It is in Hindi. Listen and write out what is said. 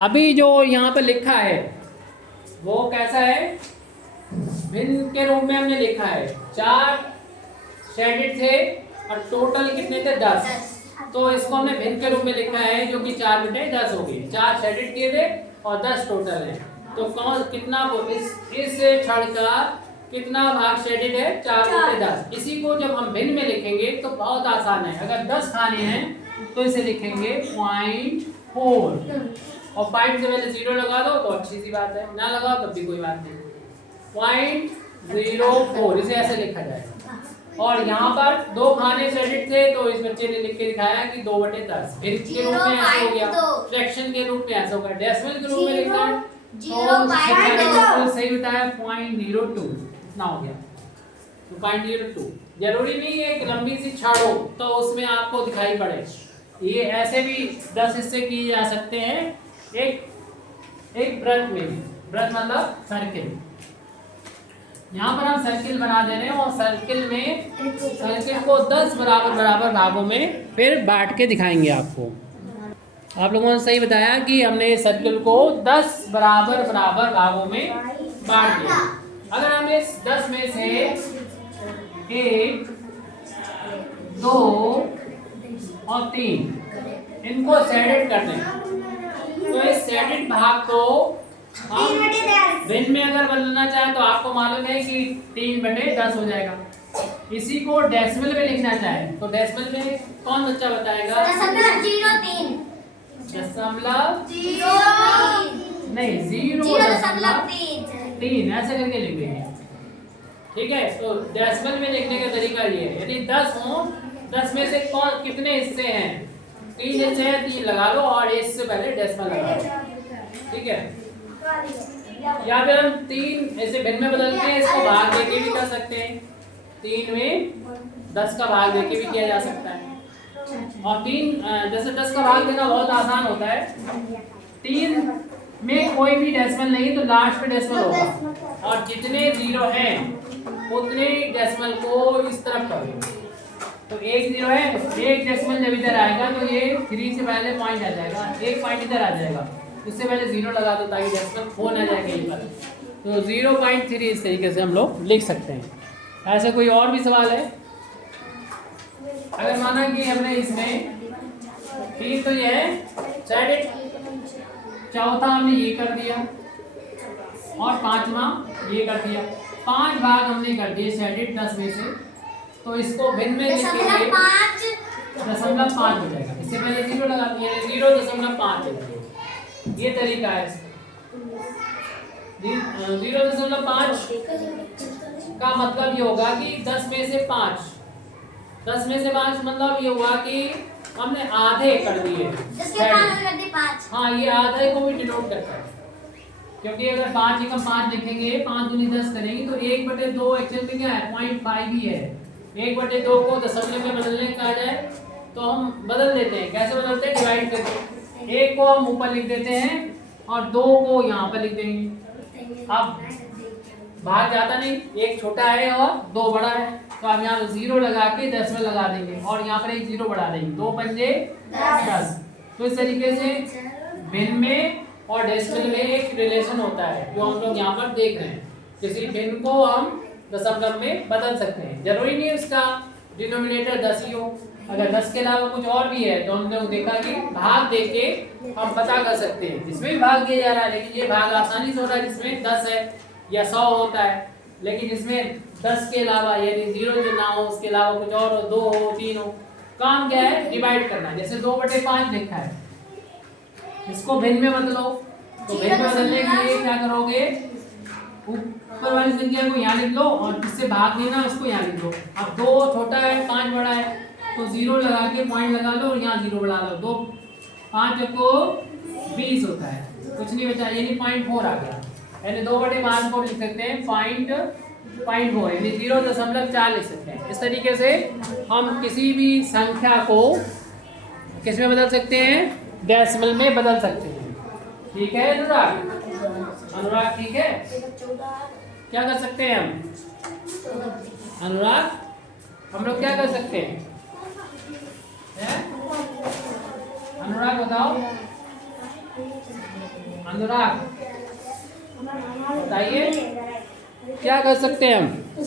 अभी जो यहाँ पर लिखा है वो कैसा है, भिन्न के रूप में हमने लिखा है। 4 शेडेड थे और टोटल कितने थे 10, तो इसको हमने भिन्न के रूप में लिखा है जो कि 4/10 हो गई। 4 शेडेड किए थे और 10 टोटल है। तो कौन कितना इस छड़ का कितना भाग शेडेड है, 4/10। इसी को जब हम भिन्न में लिखेंगे तो बहुत आसान है। अगर 10 खाने हैं तो इसे लिखेंगे 0.4 और 5 से पहले 0 लगा दो तो अच्छी सी बात है, ना लगाओ तब भी कोई बात नहीं। 0.04 इसे ऐसे लिखा जाएगा। और यहाँ पर 2 खाने शेडेड थे तो इस बच्चे ने लिख के दिखाया कि 2/10 भिन्न के रूप में ऐसे हो गया, फ्रैक्शन के रूप में ऐसा होगा, डेसिमल के रूप में लिखा है तो सही बताया 0.02 इतना हो गया। तो 0.02 जरूरी नहीं है एक लंबी सी छड़ हो तो उसमें आपको दिखाई पड़े, ये ऐसे भी 10 हिस्से किए जा सकते हैं एक वृत्त में भी। वृत्त मतलब सर्किल। यहाँ पर हम सर्किल बना दे रहे हैं और सर्किल को 10 बराबर भागों में फिर बांट के दिखाएंगे आपको। आप लोगों ने सही बताया कि हमने सर्किल को 10 बराबर भागों में बांट दिया। अगर हम इस 10 में से 1, 2 और 3 इनको शेडेड कर दें तो इस शेडेड भाग को हम भिन्न में अगर बदलना चाहें तो आपको मालूम है कि 3/10 हो जाएगा। इसी को डेसिमल में लिखना चाहे तो डेसिमल में कौन बच्चा बताएगा? 0.03 नहीं 0.3 ऐसे करके लिख देंगे। ठीक है, तो डेसिमल में लिखने का तरीका ये है, यदि 10 हो 10 में से कौन कितने हिस्से हैं? 3 हिस्से हैं, 3 लगा लो और इससे पहले डेसिमल लगा लो। ठीक है, या फिर हम 3 ऐसे भिन्न में बदल के इसको भाग देके भी कर सकते हैं। 3 में 10 का भाग देके भी किया जा सकता है। और 3 जैसे 10 का भाग देना बहुत आसान होता है। 3 में कोई भी डेसिमल नहीं तो लास्ट में डेसिमल होगा और जितने 0 हैं उतने डेसिमल को इस तरफ कर दो। तो 1 0 है, एक डेसिमल जब इधर आएगा तो ये 3 से पहले पॉइंट आ जाएगा, एक पॉइंट इधर आ जाएगा, उससे पहले 0 लगा दो ताकि डेसिमल हो ना जाए कहीं पर। तो 0.3 इस तरीके से हम लोग लिख सकते हैं। ऐसा कोई और भी सवाल है? अगर माना कि हमने इसमें 3 तो ये है शेडेड, चौथा हमने ये कर दिया और 5वां ये कर दिया, 5 भाग हमने कर दिए शेडेड 10 में से। तो इसको भिन्न में लिखेंगे 0.5 हो जाएगा। इससे पहले 0 लगा दिया 0.5 हो जाएगा। ये तरीका है 0.5 का मतलब ये होगा कि 10 में से 5 मतलब ये हुआ कि हमने आधे कर दिए। हाँ, ये आधे को भी डिनोट करता है, क्योंकि अगर 5 एकम 5 लिखेंगे 5 दूनी 10 करेंगे तो 1/2 एक्चुअल में क्या है 0.5 ही है। 1/2 को दशमलव में बदलने का जाए तो हम बदल देते हैं। कैसे बदलते हैं? डिवाइड करके 1 को हम ऊपर लिख देते हैं और 2 को यहाँ पर लिख देंगे। अब भाग जाता नहीं, 1 छोटा है और 2 बड़ा है, तो आप यहाँ 0 लगा के 10 में लगा देंगे और यहाँ पर एक 0 बढ़ा देंगे, 2 पंजे 10। तो इस तरीके से भिन्न में और डेसिमल में एक रिलेशन होता है जो हम लोग यहाँ पर देख रहे हैं। किसी भिन्न को हम दशमलव में बदल सकते हैं, जरूरी नहीं उसका डिनोमिनेटर 10 ही हो। अगर 10 के अलावा कुछ और भी है तो हमने देखा कि भाग देके हम पता कर सकते हैं। इसमें भी भाग दिया जा रहा है लेकिन ये भाग आसानी से हो रहा है जिसमें 10 है या 100 होता है, लेकिन इसमें 10 के अलावा यानी 0 जो ना हो उसके अलावा कुछ और हो, 2 हो 3 हो, काम क्या है डिवाइड करना है। जैसे 2/5 लिखा है, इसको भिन्न में बदलो तो भिन्न में बदलने के लिए क्या करोगे, ऊपर वाली संख्या को यहाँ लिख लो और जिससे भाग लेना उसको यहाँ लिख लो। अब 2 छोटा है 5 बड़ा है तो 0 लगा के पॉइंट लगा लो और यहाँ 0 बढ़ा लो। 2 5 को 20 होता है, कुछ नहीं बचा यानी 0.4 आ गया। यानी 2/5 को लिख सकते हैं 0.4 यानी 0.4 लिख सकते हैं। इस तरीके से हम किसी भी संख्या को किस में बदल सकते हैं? डेसिमल में बदल सकते हैं। ठीक है अनुराग ठीक है, क्या कर सकते हैं हम अनुराग? हम लोग क्या कर सकते हैं? अनुराग बताओ। अनुराग बताइए क्या कर सकते हैं हम?